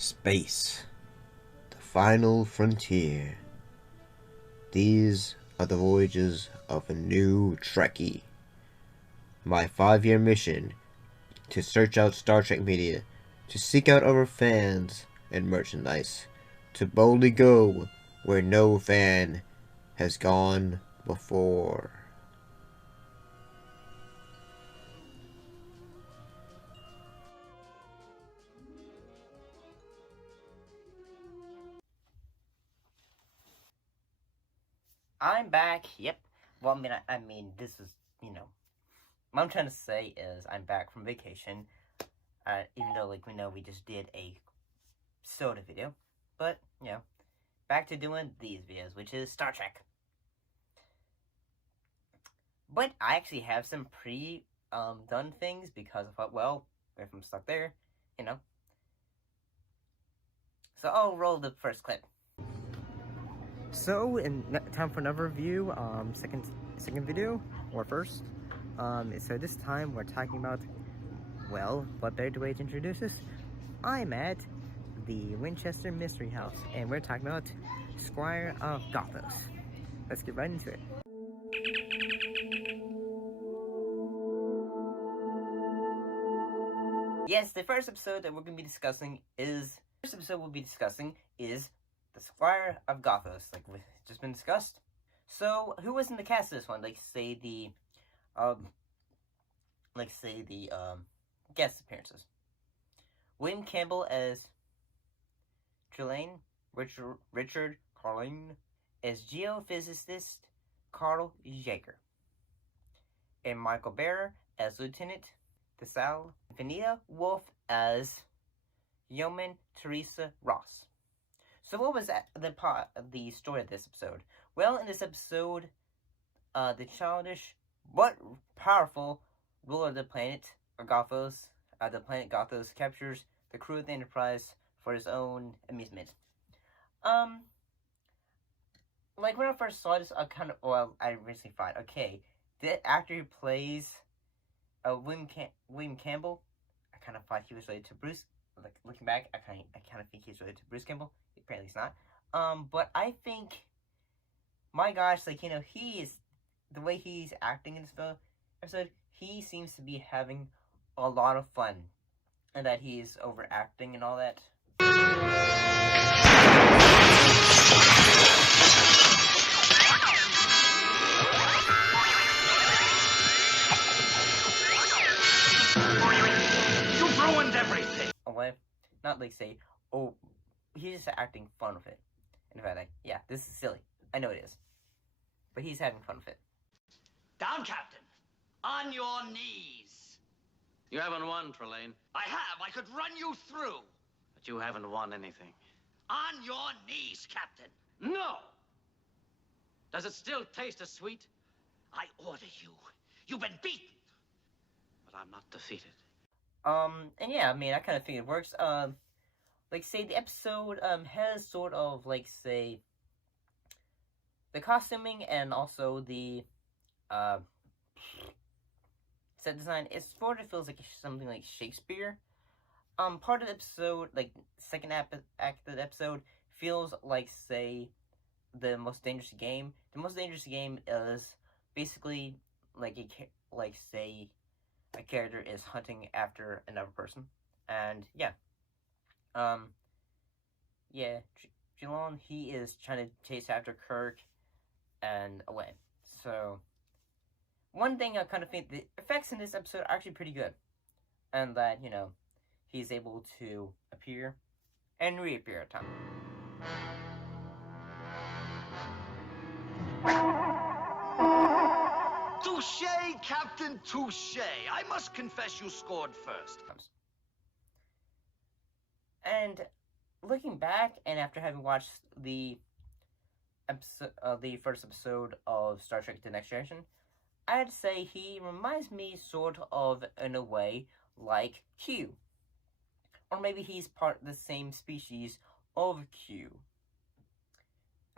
Space, the final frontier. These are the voyages of a new Trekkie. My 5-year mission to search out Star Trek media, to seek out our fans and merchandise, to boldly go where no fan has gone before. I'm back. Yep. Well, I mean, this is, what I'm trying to say is I'm back from vacation. Even though, we know we just did a soda video, but back to doing these videos, which is Star Trek. But I actually have some done things because I thought, well, if I'm stuck there, you know. So I'll roll the first clip. So, in time for another review, second video, or first. So this time we're talking about, well, what better way to introduce us? I'm at the Winchester Mystery House, and we're talking about Squire of Gothos. Let's get right into it. Yes, the first episode that we're going to be discussing is the Squire of Gothos, like we've just been discussed. So, who was in the cast of this one? Say the guest appearances. William Campbell as Trelane, Richard Carlin as geophysicist Carl Jaeger, and Michael Bear as Lieutenant DeSalle, Vanita Wolf as Yeoman Teresa Ross. So what was the story of this episode? Well, in this episode, the childish but powerful ruler of the planet, Gothos, captures the crew of the Enterprise for his own amusement. When I first saw this, I originally thought, okay, the actor who plays William Campbell, I kind of thought he was related to Bruce. Looking back, I kind of think he's related to Bruce Campbell. Apparently he's not. But I think, my gosh, he is, the way he's acting in this episode, he seems to be having a lot of fun, and that he's overacting and all that. You ruined everything. Away, not say, oh, he's just acting fun with it. In fact, yeah, this is silly. I know it is, but he's having fun with it. Down, Captain. On your knees. You haven't won, Trelane. I have. I could run you through. But you haven't won anything. On your knees, Captain. No! Does it still taste as sweet? I order you. You've been beaten. But I'm not defeated. And yeah, I mean, I kind of think it works. The episode, has sort of, the costuming and also the, set design, it sort of feels like something like Shakespeare. Part of the episode, second act of the episode, feels like, the Most Dangerous Game. The Most Dangerous Game is basically, a character is hunting after another person. And, yeah. Jelon, he is trying to chase after Kirk and away. So, one thing I kind of think, the effects in this episode are actually pretty good. And that, he's able to appear and reappear at times. Touche, Captain, touche. I must confess you scored first. And looking back, and after having watched the first episode of Star Trek: The Next Generation, I'd say he reminds me sort of, in a way, like Q. Or maybe he's part of the same species of Q.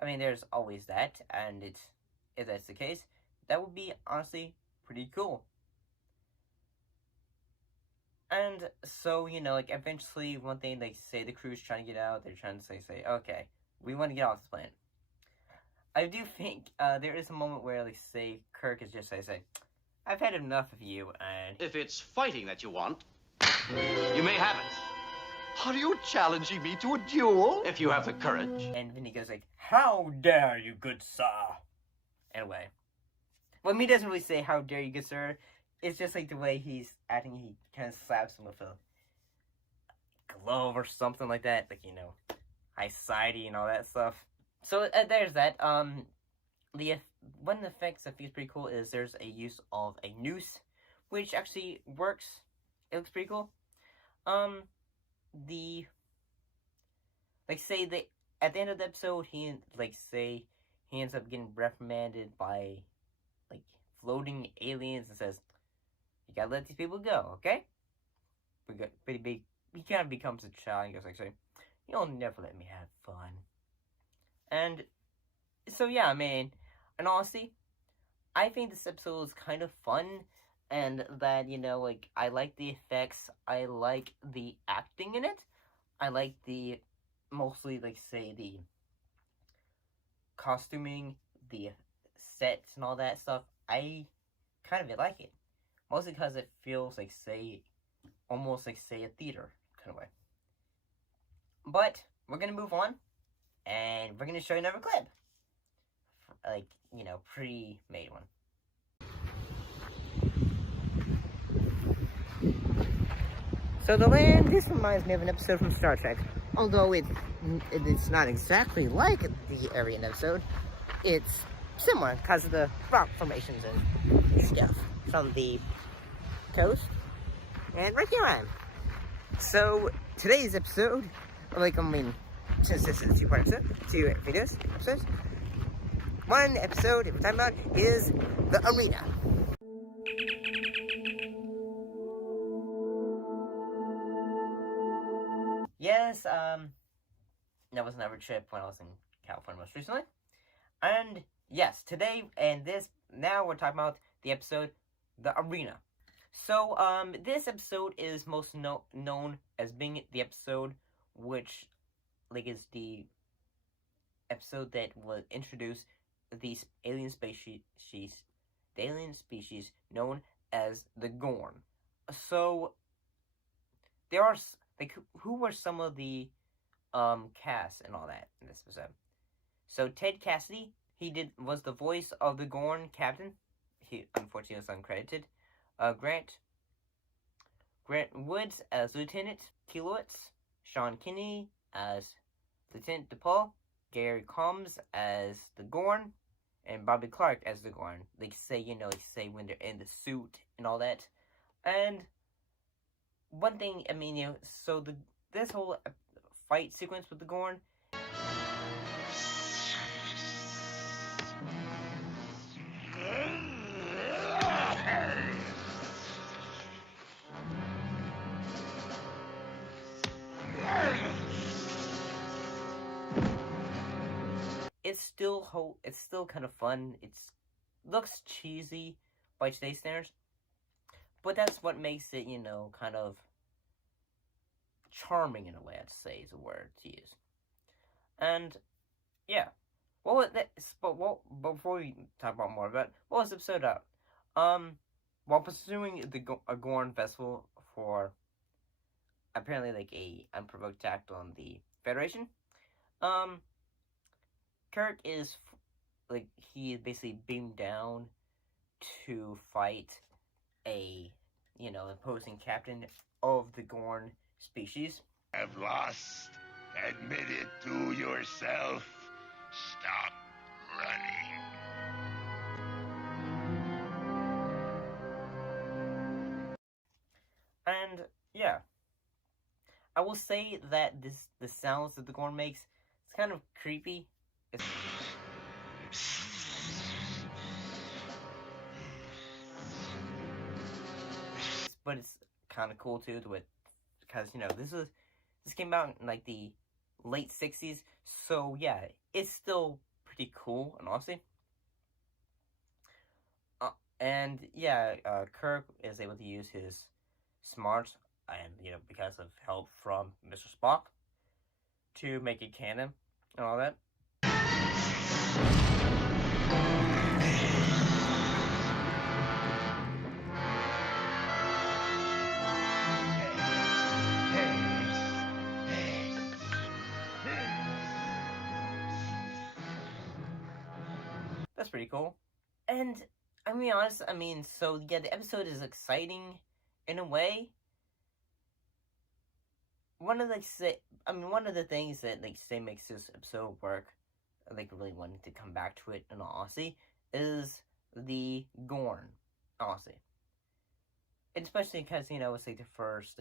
I mean, there's always that, and if that's the case, that would be honestly pretty cool. And so, like, eventually, one thing, they say the crew's trying to get out, they're trying to say, okay, we want to get off this planet. I do think there is a moment where, like, say, Kirk is just say, I've had enough of you, and... If it's fighting that you want, you may have it. Are you challenging me to a duel? If you have the courage. And then he goes like, how dare you, good sir? Anyway. Well, he doesn't really say, how dare you, good sir. It's just like the way he's acting, he kind of slaps him with a glove or something like that. Like, high society and all that stuff. So, there's that. One of the effects I think is pretty cool is there's a use of a noose, which actually works. It looks pretty cool. At the end of the episode, he ends up getting reprimanded by, floating aliens and says, you gotta let these people go, okay? But he kind of becomes a child and goes you'll never let me have fun. And, so yeah, I mean, in honesty, I think this episode is kind of fun, and that, I like the effects, I like the acting in it, I like the, mostly, the costuming, the sets and all that stuff. I kind of like it. Mostly because it feels almost like, a theater kind of way. But, we're going to move on, and we're going to show you another clip. Pre-made one. So this reminds me of an episode from Star Trek. Although it's not exactly like the Aryan episode, it's similar because of the rock formations and stuff from the coast. And right here I am. So today's episode, since this is a two-part episode, two episodes, one episode we're talking about is the arena. Yes, that was another trip when I was in California most recently. And yes, today now we're talking about the episode, The Arena. So, this episode is most known as being the episode which, is the episode that will introduce the alien species known as the Gorn. So, there are, who were some of the, cast and all that in this episode? So, Ted Cassidy, was the voice of the Gorn captain. He, unfortunately, was uncredited. Grant Woods as Lieutenant Kilowitz, Sean Kinney as Lieutenant DePaul, Gary Combs as the Gorn, and Bobby Clark as the Gorn. Say when they're in the suit and all that. And one thing, so this whole fight sequence with the Gorn, it's still kind of fun. It looks cheesy by today's standards, but that's what makes it, kind of charming in a way, I'd say is a word to use. And yeah, before we talk about more about it, what was the episode about? While pursuing a Gorn vessel for apparently a unprovoked attack on the Federation, Kirk is he is basically beamed down to fight a opposing captain of the Gorn species. Have lost. Admit it to yourself. Stop running. And yeah, I will say that the sounds that the Gorn makes, it's kind of creepy. But it's kind of cool too, because this came out in the late 60s, so yeah, it's still pretty cool, and honestly. And yeah, Kirk is able to use his smarts and because of help from Mr. Spock to make it canon and all that. That's pretty cool. And I mean, honest, so yeah, the episode is exciting in a way. One of the things that makes this episode work, really wanting to come back to it in all honesty, is the Gorn, honestly. And especially because it's the first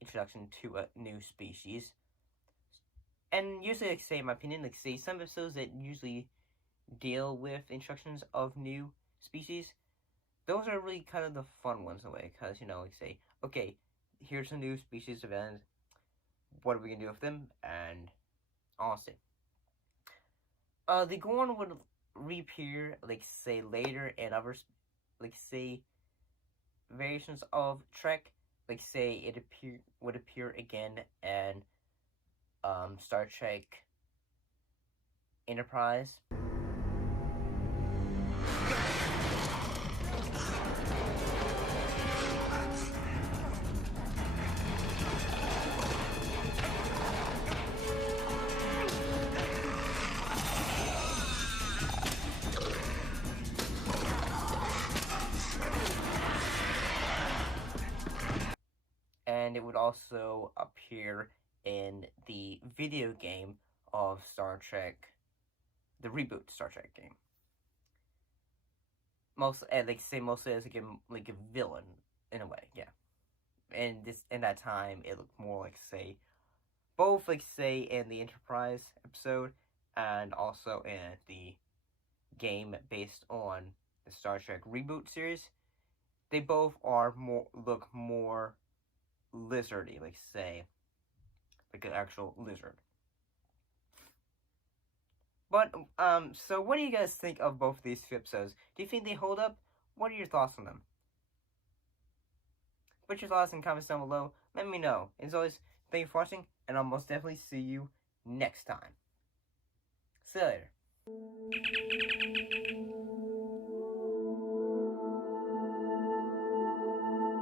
introduction to a new species. And usually, in my opinion, some episodes that usually deal with introductions of new species, those are really kind of the fun ones in a way, because okay, here's a new species event, what are we gonna do with them? And honestly, the Gorn would reappear later in other variations of Trek, it would appear again in Star Trek Enterprise. And it would also appear in the video game of Star Trek, the reboot Star Trek game. Mostly as a villain in a way, yeah. And in that time, it looked more both in the Enterprise episode and also in the game based on the Star Trek reboot series. They both look more lizardy, like an actual lizard. But so what do you guys think of both these two episodes? Do you think they hold up? What are your thoughts on them? Put your thoughts in the comments down below. Let me know. As always, thank you for watching, and I'll most definitely see you next time. See you later.